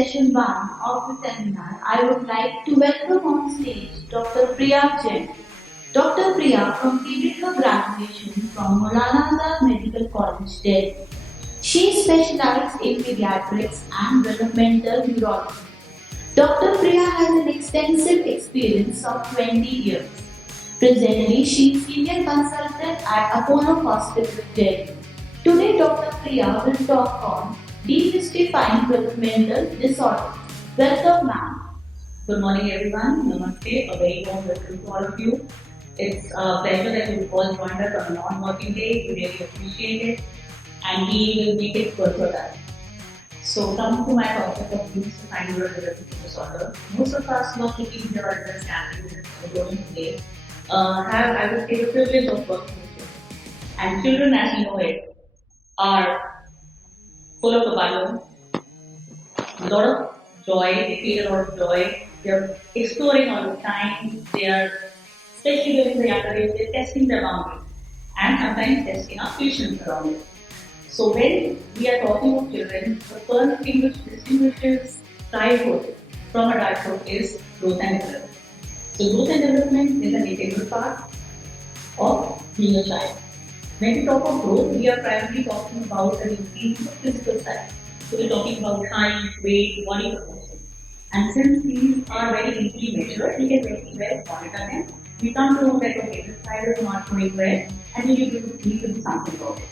session 1 of the seminar, I would like to welcome on stage Dr. Priya Jain. Dr. Priya completed her graduation from Maulana Azad Medical College, Delhi. She specialized in Pediatrics and Developmental Neurology. Dr. Priya has an extensive experience of 20 years. Presently, she is senior consultant at Apollo Hospital, Delhi. Today, Dr. Priya will talk on demystifying developmental disorders. Welcome, ma'am. Good morning, everyone. Namaste. A very warm welcome to all of you. It's a pleasure that you all joined us on a non-working day. We really appreciate it, and we will make it good for that. So, coming to my topic of demystifying neurodevelopmental disorder, most of us who are looking here at the standing going today have, I would say, the privilege of working with children. And children, as you know it, are full of abundance, a lot of joy, they feel a lot of joy, they're exploring all the time, they are, especially during the younger age, they're testing their boundaries and sometimes testing our patience around it. So when we are talking of children, the first thing which distinguishes childhood from adulthood is growth and development. So growth and development is an integral part of being a child. When we talk of growth, we are primarily talking about an increase in the physical side. So we're talking about height, weight, body proportion. And since these are very easily measured, we can very well monitor them. We come to know that okay, this child is not going well, and we need to do something about it.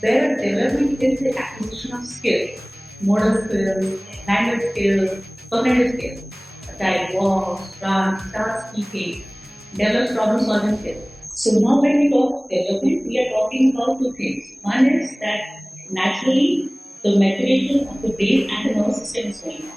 Whereas development is the acquisition of skills, motor skills, language skills, cognitive skills. A child walks, runs, starts speaking, develops problem-solving skills. So now when we talk of development, we are talking about two things. One is that naturally the maturation of the brain and the nervous system is going on.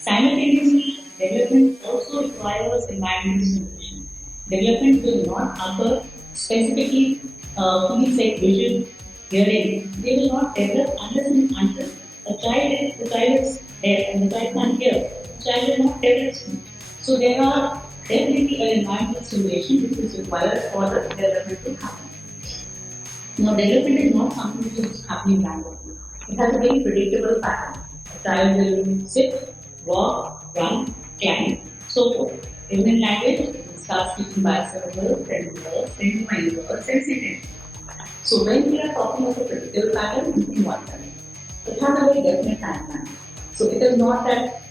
Simultaneously, development also requires environmental stimulation. Development will not occur specifically fields like vision, hearing. They will not develop unless and until the child is there and the child can't hear. The child will not develop speech. So there are definitely an environmental stimulation which is required for the development to happen. Now, development is not something which is happening randomly. It has a very predictable pattern. A child will sit, walk, run, climb, so forth. Even in language, it starts speaking bisyllable, then words, then minor, then sentence. So when we are talking of a predictable pattern, we can watch that. It has a very definite timeline. So it is not that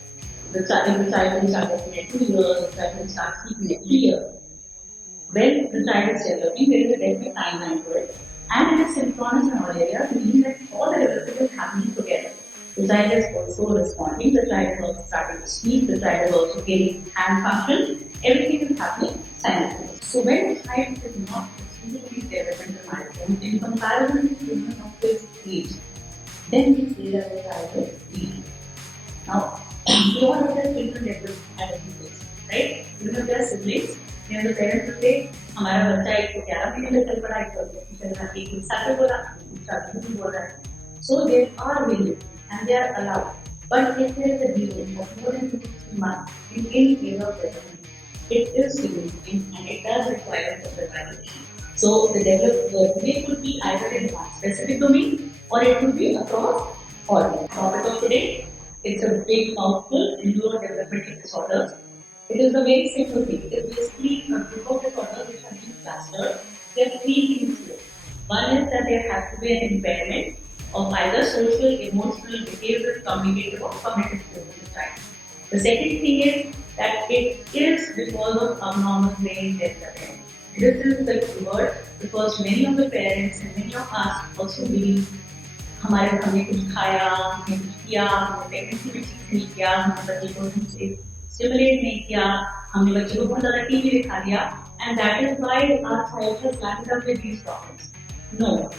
the child will start talking at 2 years, the child will start speaking at 3 years. When the child is developing, there is a definite timeline to it. And it is synchronous in all areas, meaning that all the development is happening together. The child is also responding, the child is also starting to speak, the child is also getting hand function, everything is happening simultaneously. So when the child is not achieving these developmental milestones in comparison to children of this age, then we say that the child is weak. Now, we all know that children develop at a pace, right? Even if they are siblings, then the parents will say, हमारा बच्चा एक को 11 महीने में चल पड़ा, एक को एक साल में बोला, एक बोल रहा है. So they are willing and they are allowed. But if there is a delay of more than 15 months in any phase of development, it is significant and it does require further evaluation. So the delay could be either in one specific domain or it could be across all. The topic of today, it's a big mouthful, neurodevelopmental disorders. It is a very simple thing. It is basically a group of disorders which have been clustered. There are three things here. One is that there has to be an impairment of either social, emotional, behavioral, communicative or cognitive skills in the child. The second thing is that it is because of abnormal brain development. This is the word because many of the parents and many of us also believe हमने कुछ खाया, हमने कुछ किया, हमने pregnancy में ठीक नहीं किया, हमने बच्चे को ठीक से स्टिमुलेट नहीं किया, हमने बच्चे को बहुत ज़्यादा टीवी दिखा दिया, and that is why our child has landed up with these problems. No,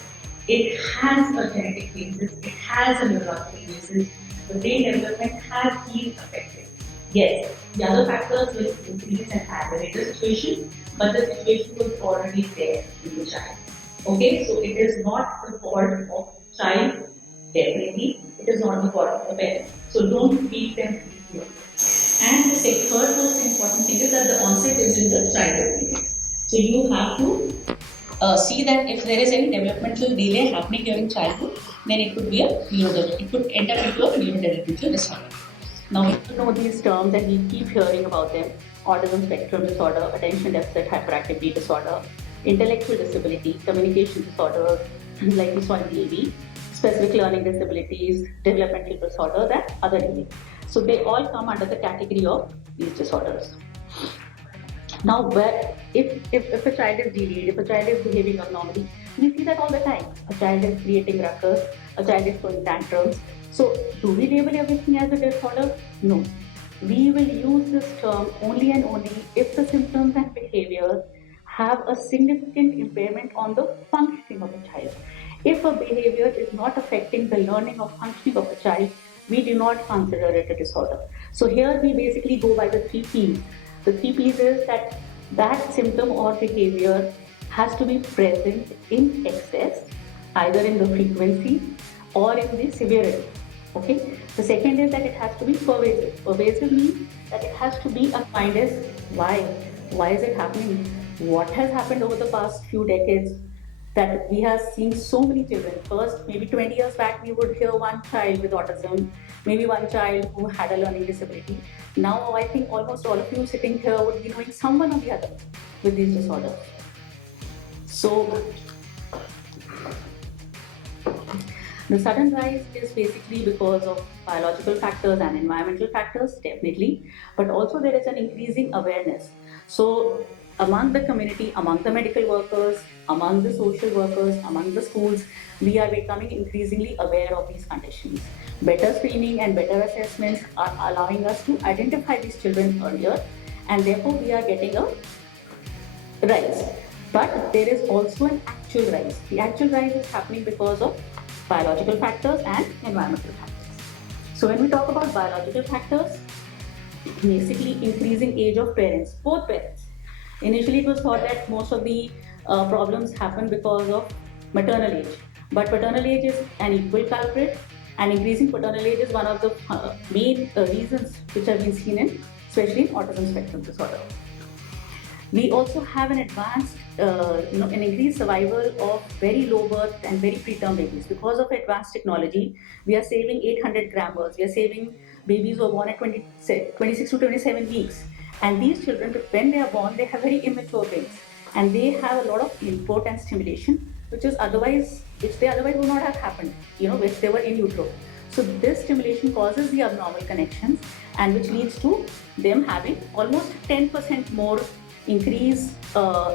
it has a genetic basis, it has a neurological basis, the brain development has been affected. Yes, the other factors will increase and aggravate the situation, but the situation was already there in the child. Okay, so it is not the fault of child, definitely, it is not the fault of the parent. So don't beat them easily. And the third most important thing is that the onset is in the childhood period. So you have to see that if there is any developmental delay happening during childhood, then it could be a neurodevelopmental. It could end up into a neurodevelopmental disorder. Now, we all know these terms and we keep hearing about them: autism spectrum disorder, attention deficit hyperactivity disorder, intellectual disability, communication disorders, like we saw in DAB, specific learning disabilities, developmental disorders, and other DAB. So, they all come under the category of these disorders. Now, if a child is delayed, if a child is behaving abnormally, we see that all the time. A child is creating ruckus, a child is throwing tantrums. So, do we label everything as a disorder? No. We will use this term only and only if the symptoms and behaviors have a significant impairment on the functioning of a child. If a behavior is not affecting the learning or functioning of a child, we do not consider it a disorder. So here we basically go by the 3 P's. The 3 P's is that symptom or behavior has to be present in excess, either in the frequency or in the severity. Okay. The second is that it has to be pervasive. Pervasive means that it has to be a kind of why. Why is it happening? What has happened over the past few decades that we have seen so many children? First, maybe 20 years back, we would hear one child with autism, maybe one child who had a learning disability. Now, I think almost all of you sitting here would be knowing someone or the other with these disorders. So, the sudden rise is basically because of biological factors and environmental factors, definitely, but also there is an increasing awareness. So, among the community, among the medical workers, among the social workers, among the schools, we are becoming increasingly aware of these conditions. Better screening and better assessments are allowing us to identify these children earlier, and therefore we are getting a rise. But there is also an actual rise. The actual rise is happening because of biological factors and environmental factors. So when we talk about biological factors, basically increasing age of parents, both parents. Initially it was thought that most of the problems happen because of maternal age, but paternal age is an equal culprit, and increasing paternal age is one of the main reasons which have been seen in, especially in autism spectrum disorder. We also have an advanced, an increased survival of very low birth and very preterm babies. Because of advanced technology, we are saving 800 grammars. We are saving babies who are born at 26 to 27 weeks. And these children, when they are born, they have very immature brains. And they have a lot of input and stimulation, which they otherwise would not have happened, if they were in utero. So this stimulation causes the abnormal connections, and which leads to them having almost 10% more increase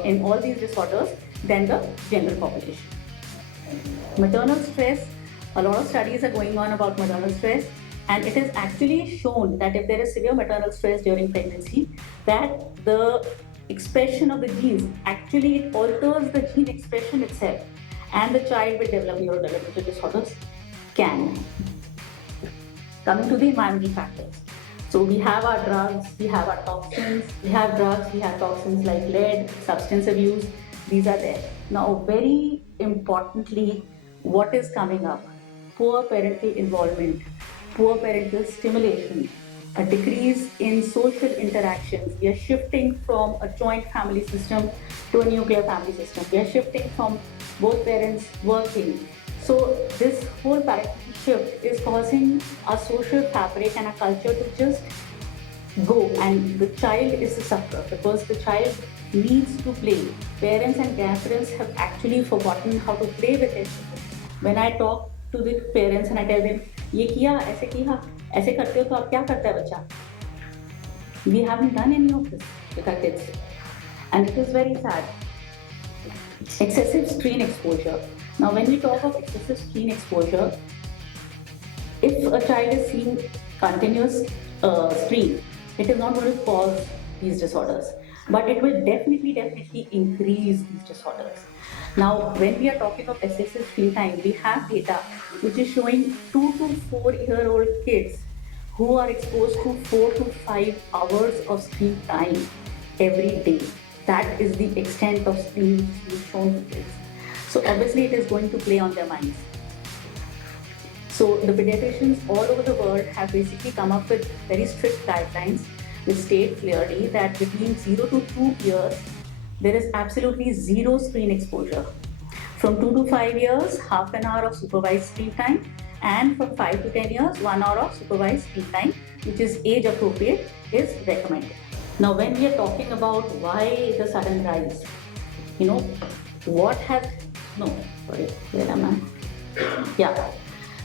in all these disorders than the general population. Maternal stress, a lot of studies are going on about maternal stress, and it is actually shown that if there is severe maternal stress during pregnancy, that the expression of the genes, actually it alters the gene expression itself, and the child will develop neurodevelopmental disorders can. Coming to the environmental factors. So we have our drugs, we have our toxins, we have drugs, we have toxins like lead, substance abuse, these are there. Now very importantly, what is coming up? Poor parental involvement, poor parental stimulation, a decrease in social interactions. We are shifting from a joint family system to a nuclear family system. We are shifting from both parents working. So this whole paradigm shift is causing a social fabric and a culture to just go, and the child is the sufferer because the child needs to play. Parents and grandparents have actually forgotten how to play with it. When I talk to the parents and I tell them, ये किया, ऐसे करते हो तो अब क्या करता है बच्चा? We haven't done any of this with our kids, and it is very sad. Excessive screen exposure. Now, when we talk of excessive screen exposure, if a child is seeing continuous screen, it is not going to cause these disorders, but it will definitely increase these disorders. Now, when we are talking of excessive screen time, we have data which is showing 2 to 4 year old kids who are exposed to 4 to 5 hours of screen time every day. That is the extent of screen which is shown to kids. So obviously it is going to play on their minds. So the pediatricians all over the world have basically come up with very strict guidelines which state clearly that between 0 to 2 years, there is absolutely zero screen exposure. From 2 to 5 years, half an hour of supervised screen time, and from 5 to 10 years, 1 hour of supervised screen time which is age appropriate, is recommended. Now, when we are talking about why the sudden rise, what has, no, sorry, where am I? Yeah.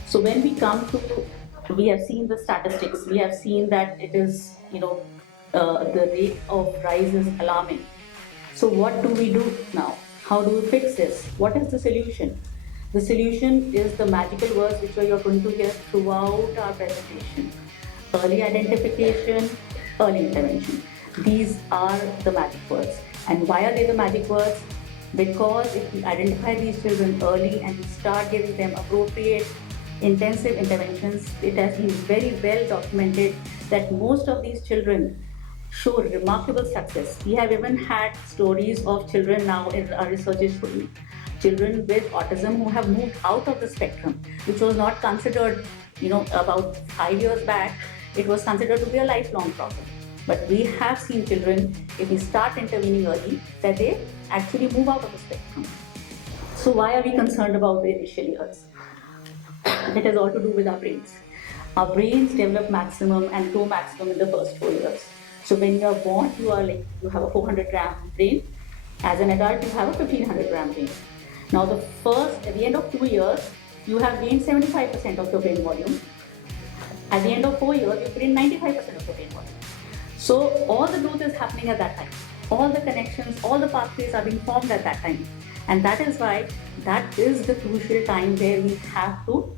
So when we come to, we have seen the statistics, we have seen that it is, the rate of rise is alarming. So what do we do now? How do we fix this? What is the solution? The solution is the magical words which you are going to hear throughout our presentation. Early identification, early intervention. These are the magic words. And why are they the magic words? Because if we identify these children early and we start giving them appropriate intensive interventions, it has been very well documented that most of these children show remarkable success. We have even had stories of children now in our research is showing children with autism who have moved out of the spectrum, which was not considered, about 5 years back, it was considered to be a lifelong problem. But we have seen children, if we start intervening early, that they actually move out of the spectrum. So why are we concerned about the initial years? It has all to do with our brains. Our brains develop maximum and grow maximum in the first 4 years. So when you are born, you have a 400-gram brain. As an adult, you have a 1500-gram brain. Now at the end of 2 years, you have gained 75% of your brain volume. At the end of 4 years, you gain 95% of your brain volume. So all the growth is happening at that time. All the connections, all the pathways are being formed at that time. And that is why that is the crucial time where we have to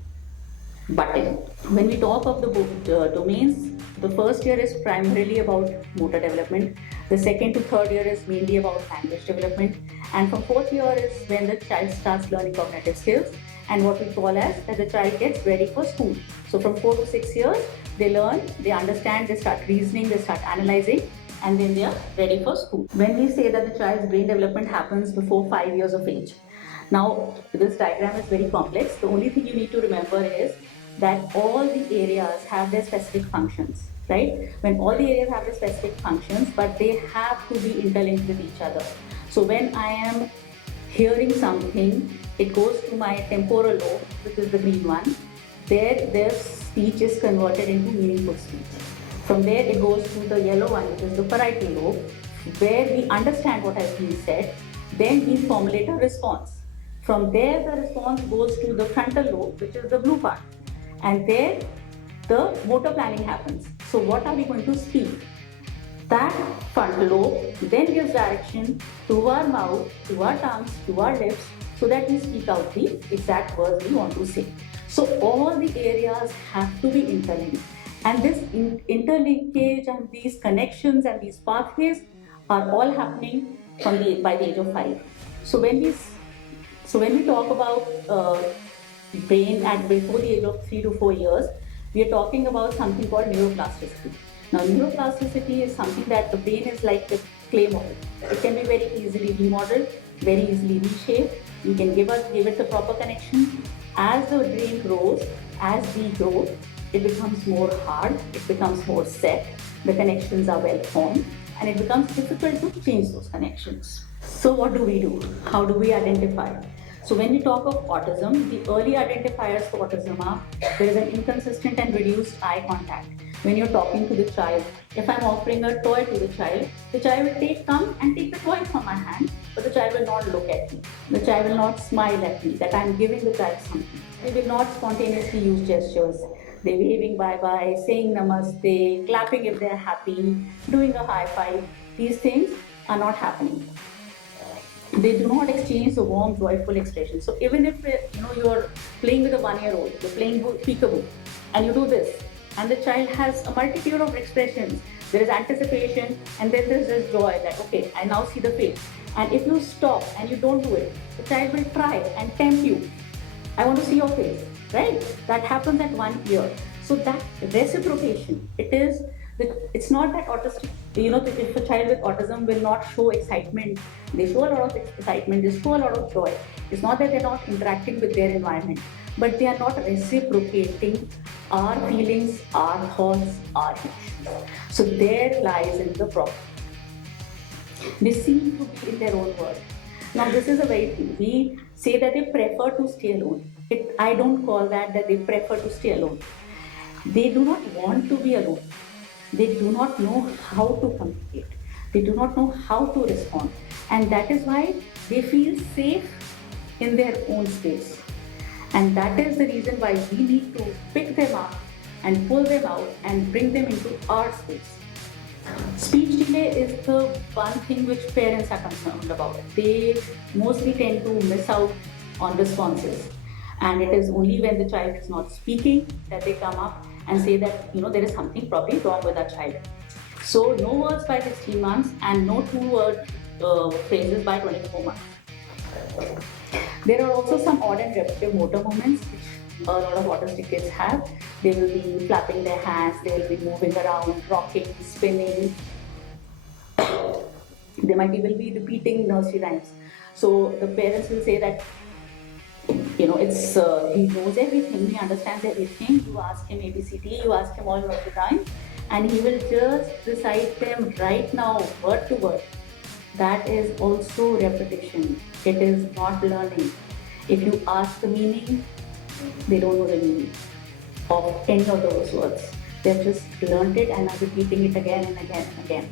butt in. When we talk of the domains, the first year is primarily about motor development. The second to third year is mainly about language development. And from fourth year is when the child starts learning cognitive skills and what we call as that the child gets ready for school. So from 4 to 6 years, they learn, they understand, they start reasoning, they start analyzing, and then they are ready for school. When we say that the child's brain development happens before 5 years of age. Now, this diagram is very complex. The only thing you need to remember is that all the areas have their specific functions, right? When all the areas have their specific functions, but they have to be interlinked with each other. So when I am hearing something, it goes to my temporal lobe, which is the green one. There, their speech is converted into meaningful speech. From there, it goes to the yellow one, which is the parietal lobe, where we understand what has been said. Then we formulate a response. From there, the response goes to the frontal lobe, which is the blue part. And there, the motor planning happens. So what are we going to speak? That frontal lobe then gives direction to our mouth, to our tongues, to our lips, so that we speak out the exact words we want to say. So all the areas have to be interlinked. And this interlinkage and these connections and these pathways are all happening by the age of 5. So when we talk about brain at before the age of 3 to 4 years, we are talking about something called neuroplasticity. Now, neuroplasticity is something that the brain is like a clay model. It can be very easily remodeled, very easily reshaped. You can give it the proper connection. As the brain grows, as we grow, it becomes more hard, it becomes more set, the connections are well formed, and it becomes difficult to change those connections. So what do we do? How do we identify? So when we talk of autism, the early identifiers for autism are there is an inconsistent and reduced eye contact. When you're talking to the child, if I'm offering a toy to the child will come and take the toy from my hand, but the child will not look at me. The child will not smile at me that I'm giving the child something. They will not spontaneously use gestures. They're waving bye-bye, saying namaste, clapping if they're happy, doing a high five. These things are not happening. They do not exchange the warm, joyful expression. So even if you're playing with a 1-year-old, you're playing peekaboo, and you do this, and the child has a multitude of expressions. There is anticipation, and then there's this joy that okay, I now see the face. And if you stop and you don't do it, the child will try and tempt you. I want to see your face, right? That happens at 1 year. So that reciprocation, it's not that autistic, if a child with autism will not show excitement, they show a lot of excitement, they show a lot of joy. It's not that they're not interacting with their environment, but they are not reciprocating our feelings, our thoughts, our emotions. So there lies in the problem. They seem to be in their own world. Now this is a very thing. We say that they prefer to stay alone. I don't call that they prefer to stay alone. They do not want to be alone. They do not know how to communicate. They do not know how to respond. And that is why they feel safe in their own space. And that is the reason why we need to pick them up and pull them out and bring them into our space. Speech delay is the one thing which parents are concerned about. They mostly tend to miss out on responses. And it is only when the child is not speaking that they come up and say that, there is something probably wrong with our child. So no words by 16 months and no two-word phrases by 24 months. There are also some odd and repetitive motor movements which a lot of autistic kids have. They will be flapping their hands, they will be moving around, rocking, spinning. They might even be repeating nursery rhymes. So the parents will say that, it's he knows everything, he understands everything. You ask him ABCD, you ask him all nursery rhymes, and he will just recite them right now, word to word. That is also repetition. It is not learning. If you ask the meaning, they don't know the meaning of any of those words. They've just learned it and are repeating it again and again and again.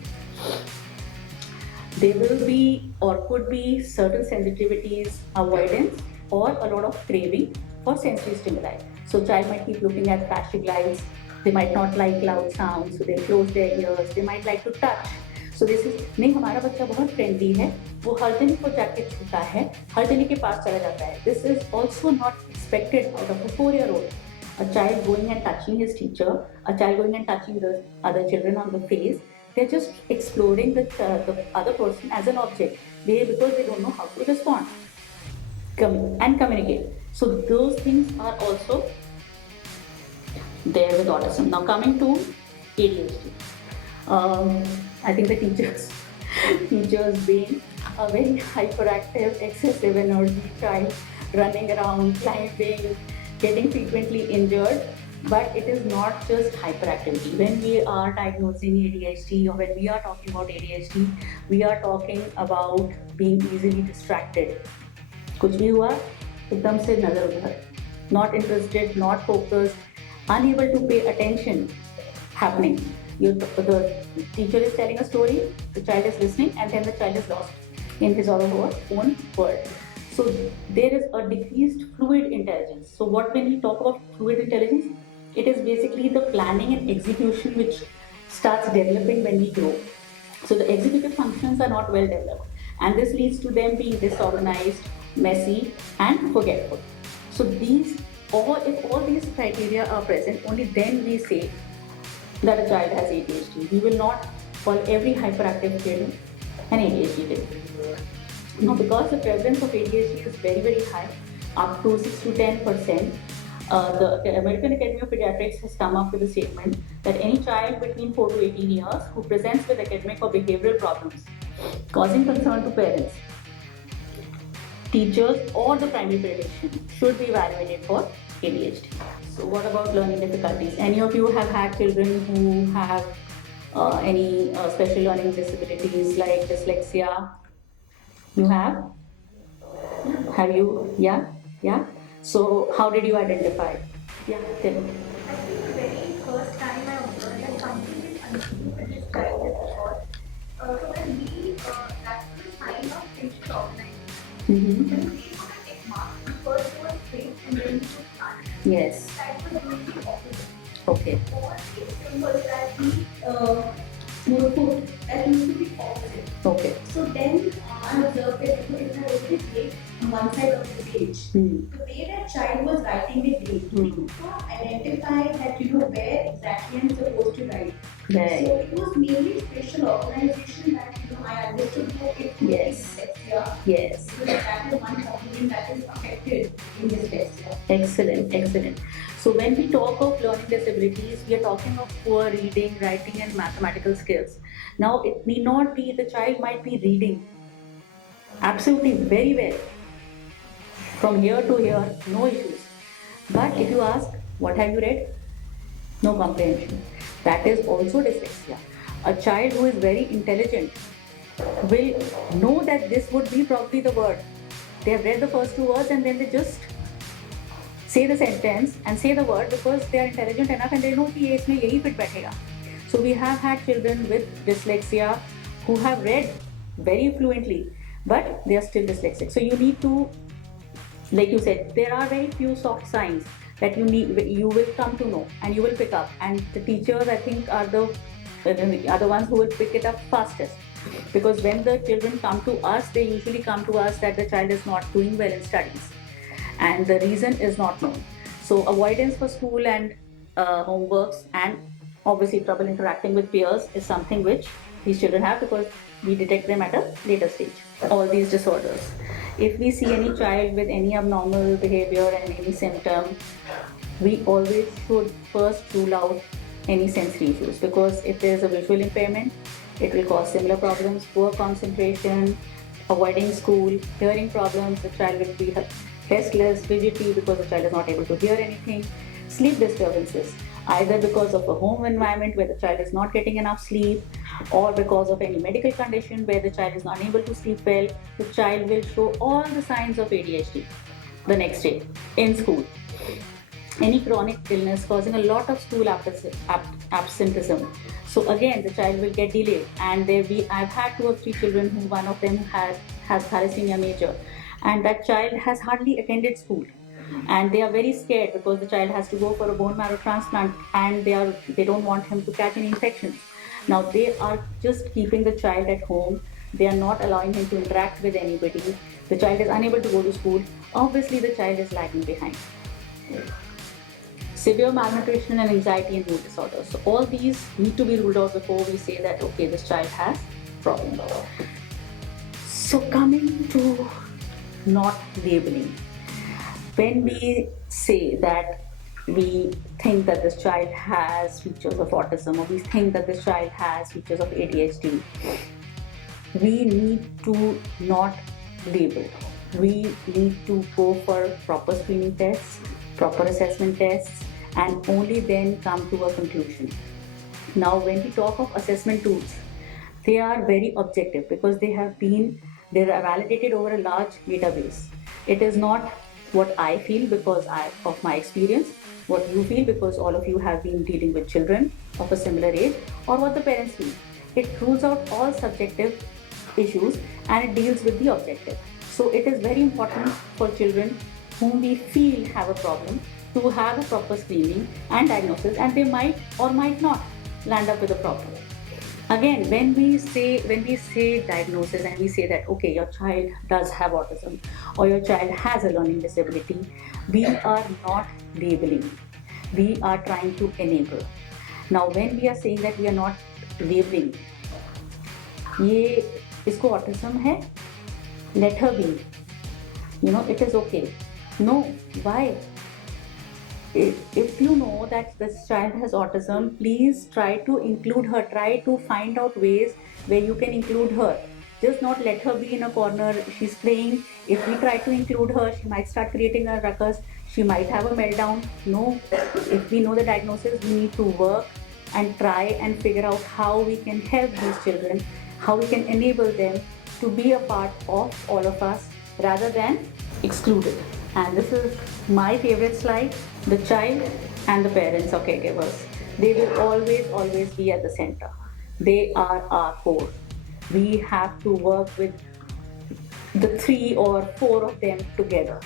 There will be or could be certain sensitivities, avoidance, or a lot of craving for sensory stimuli. So child might keep looking at flashing lights. They might not like loud sounds, so they close their ears. They might like to touch. So this is नहीं, हमारा बच्चा बहुत friendly है, वो हर जने को जाके छूता है, हर जने के पास चला जाता है. This is also not expected out of a 4-year-old. A child going and touching his teacher, a child going and touching the other children on the face, they're just exploring the other person as an object. Because they don't know how to respond and communicate. So those things are also there with autism. Now coming to ADHD. I think the teachers being a very hyperactive, excessive energy child, running around, climbing, getting frequently injured. But it is not just hyperactivity. When we are diagnosing ADHD or when we are talking about ADHD, we are talking about being easily distracted. कुछ भी हुआ एकदम से नजर उधर, not interested, not focused, unable to pay attention happening. The teacher is telling a story, the child is listening, and then the child is lost in his or her own world. So there is a decreased fluid intelligence. So when we talk about fluid intelligence, it is basically the planning and execution which starts developing when we grow. So the executive functions are not well developed, and this leads to them being disorganized, messy, and forgetful. So if all these criteria are present, only then we say that a child has ADHD. We will not call every hyperactive kid an ADHD kid. Now, because the prevalence of ADHD is very, very high, up to 6 to 10%, the American Academy of Pediatrics has come up with a statement that any child between 4 to 18 years who presents with academic or behavioral problems causing concern to parents, teachers, or the primary pediatrician should be evaluated for ADHD. So what about learning difficulties? Any of you have had children who have any special learning disabilities like dyslexia? You have? Have you? Yeah? So how did you identify? Yeah, tell me. I think the very first time I observed that something is unusual with this child is because so when we that's the sign of facial organization. When we put a tick mark, the first was face and then we put hand. Yes. That was doing the opposite. Okay. All these symbols that we would put that used to be opposite. Okay. So then I observed that if I wrote the date on one side of the page, the way that child was writing the date, we could not identify that where exactly I'm supposed to write. Right. So it was mainly spatial organization that I understood that it could Yes. be dyslexia. Yes. Because that is one component that is affected in dyslexia. Excellent. So when we talk of learning disabilities, we are talking of poor reading, writing, and mathematical skills. Now, it may not be, the child might be reading absolutely very well. From here to here, no issues. But if you ask, what have you read? No comprehension. That is also dyslexia. A child who is very intelligent will know that this would be probably the word. They have read the first 2 words and then they just say the sentence and say the word because they are intelligent enough and they know कि ये इसमें यही fit बैठेगा. So we have had children with dyslexia who have read very fluently, but they are still dyslexic. So you need to, like you said, there are very few soft signs that you will come to know and you will pick up, and the teachers, I think, are the ones who will pick it up fastest, because when the children come to us, they usually come to us that the child is not doing well in studies and the reason is not known. So avoidance for school and homeworks, and obviously trouble interacting with peers, is something which these children have because we detect them at a later stage. All these disorders, if we see any child with any abnormal behavior and any symptom, we always should first rule out any sensory issues, because if there is a visual impairment, it will cause similar problems: poor concentration, avoiding school; hearing problems, the child will be restless, fidgety because the child is not able to hear anything; sleep disturbances, either because of a home environment where the child is not getting enough sleep, or because of any medical condition where the child is unable to sleep well, the child will show all the signs of ADHD the next day in school. Any chronic illness causing a lot of school absenteeism. So again, the child will get delayed. And I've had 2 or 3 children who one of them has thalassemia major, and that child has hardly attended school. And they are very scared because the child has to go for a bone marrow transplant, and they don't want him to catch any infections. Now they are just keeping the child at home. They are not allowing him to interact with anybody. The child is unable to go to school. Obviously, the child is lagging behind. Severe malnutrition and anxiety and mood disorders. So all these need to be ruled out before we say that, okay, this child has problem. So coming to not labeling. When we say that we think that this child has features of autism, or we think that this child has features of ADHD, we need to not label. We need to go for proper screening tests, proper assessment tests, and only then come to a conclusion. Now, when we talk of assessment tools, they are very objective because they are validated over a large database. It is not what I feel because of my experience, what you feel because all of you have been dealing with children of a similar age, or what the parents feel. It rules out all subjective issues and it deals with the objective. So it is very important for children whom we feel have a problem to have a proper screening and diagnosis, and they might or might not land up with a problem. Again, when we say diagnosis and we say that, okay, your child does have autism or your child has a learning disability, we are not labeling. We are trying to enable. Now, when we are saying that we are not labeling, ये इसको autism है, let her be. It is okay. No, why? If you know that this child has autism, please try to include her. Try to find out ways where you can include her. Just not let her be in a corner. She's playing. If we try to include her, she might start creating a ruckus. She might have a meltdown. No. If we know the diagnosis, we need to work and try and figure out how we can help these children, how we can enable them to be a part of all of us rather than excluded. And this is my favorite slide. The child and the parents or caregivers, they will always be at the center. They are our core. We have to work with the 3 or 4 of them together.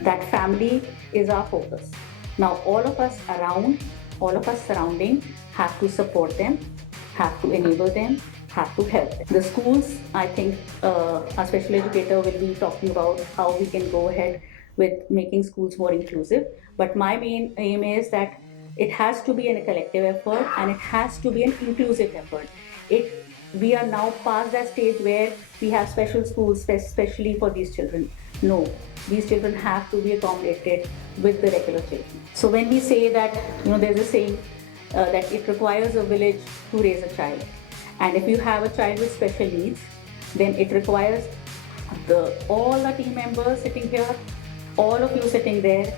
That family is our focus. Now all of us surrounding have to support them, have to enable them, have to help them. The schools, I think our special educator will be talking about how we can go ahead with making schools more inclusive. But my main aim is that it has to be a collective effort and it has to be an inclusive effort. We are now past that stage where we have special schools especially for these children. No, these children have to be accommodated with the regular children. So when we say that, there's a saying that it requires a village to raise a child. And if you have a child with special needs, then it requires all the team members sitting here, all of you sitting there,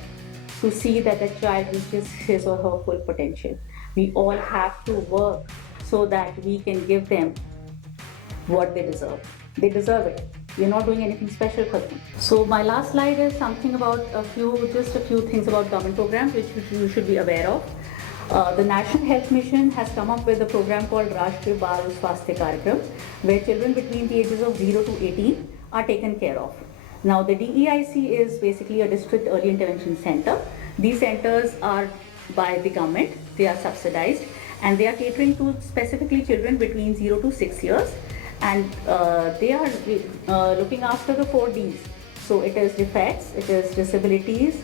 to see that the child reaches his or her full potential. We all have to work so that we can give them what they deserve. They deserve it. We're not doing anything special for them. So my last slide is something about just a few things about government programs which you should be aware of. The National Health Mission has come up with a program called Rashtriya Bal Swasthya Karyakram, where children between the ages of 0 to 18 are taken care of. Now the DEIC is basically a district early intervention center. These centers are by the government, they are subsidized, and they are catering to specifically children between 0 to 6 years, and they are looking after the 4 Ds. So it is defects, it is disabilities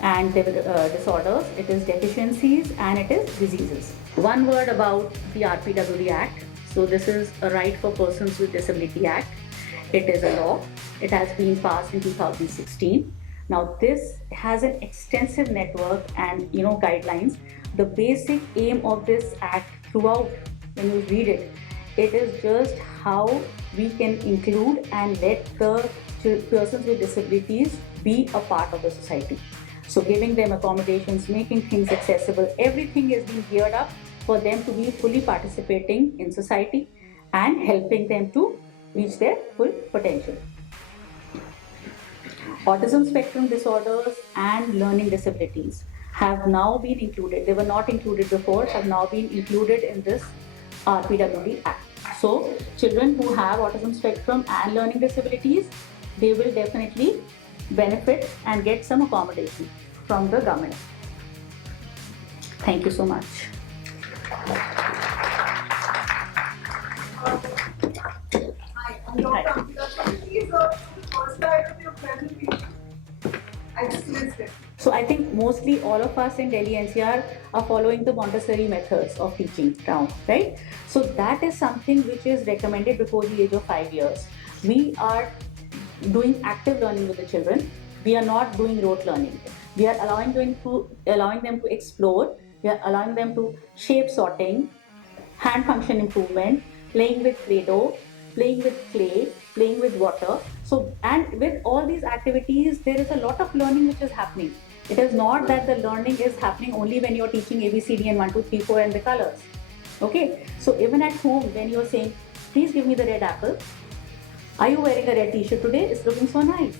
and disorders, it is deficiencies, and it is diseases. One word about the RPWD Act. So this is a Right for Persons with Disability Act. It is a law. It has been passed in 2016. Now this has an extensive network and guidelines. The basic aim of this act throughout, when you read it, it is just how we can include and let the persons with disabilities be a part of the society. So giving them accommodations, making things accessible, everything is being geared up for them to be fully participating in society and helping them to reach their full potential. Autism spectrum disorders and learning disabilities have now been included. They were not included before, have now been included in this RPWD Act. So children who have autism spectrum and learning disabilities, they will definitely benefit and get some accommodation from the government. Thank you so much. Hi, I'm Dr. Please go to the first slide of your presentation. I just missed it. So I think mostly all of us in Delhi NCR are following the Montessori methods of teaching now, right? So that is something which is recommended before the age of 5 years. We are doing active learning with the children. We are not doing rote learning. We are allowing them to explore. We are allowing them to shape sorting, hand function improvement, playing with Play-Doh, playing with clay, playing with water. So, and with all these activities, there is a lot of learning which is happening. It is not that the learning is happening only when you're teaching ABCD and 1, 2, 3, 4 and the colors. Okay, so even at home, when you're saying, please give me the red apple, are you wearing a red t-shirt today? It's looking so nice.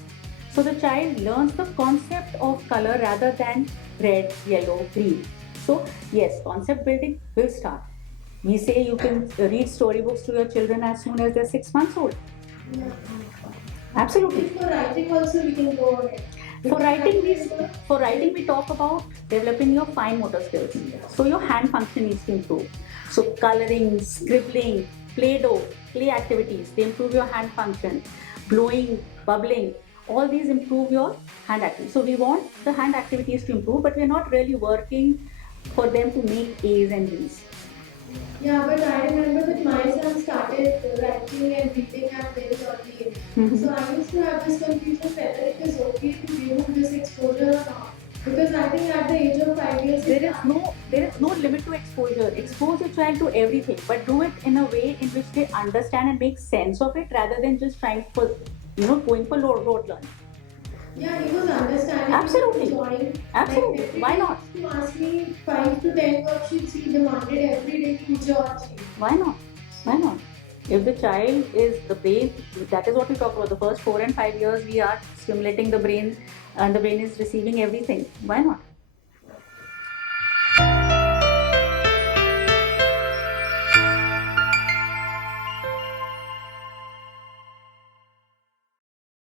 So the child learns the concept of color rather than red, yellow, green. So yes, concept building will start. We say you can read storybooks to your children as soon as they're 6 months old. Yeah. Absolutely. For writing also we can go ahead. For writing, we talk about developing your fine motor skills. So your hand function needs to improve. So coloring, scribbling, Play-Doh, play activities, they improve your hand function. Blowing, bubbling, all these improve your hand activity. So we want the hand activities to improve, but we're not really working for them to make A's and B's. Yeah, but I remember that my son started writing and reading at very early age. So I used to have this confusion whether it is okay to remove this exposure or not. Because I think at the age of 5 years, there is no limit to exposure. Expose your child to everything, but do it in a way in which they understand and make sense of it, rather than just trying for, going for rote learning. Yeah, he was understanding. Absolutely. Absolutely. Like, Why not? To ask me 5 to 10 worksheets, he demanded every day to George. Why not? Why not? If the child is the brain, that is what we talk about. The first 4 and 5 years, we are stimulating the brain, and the brain is receiving everything. Why not?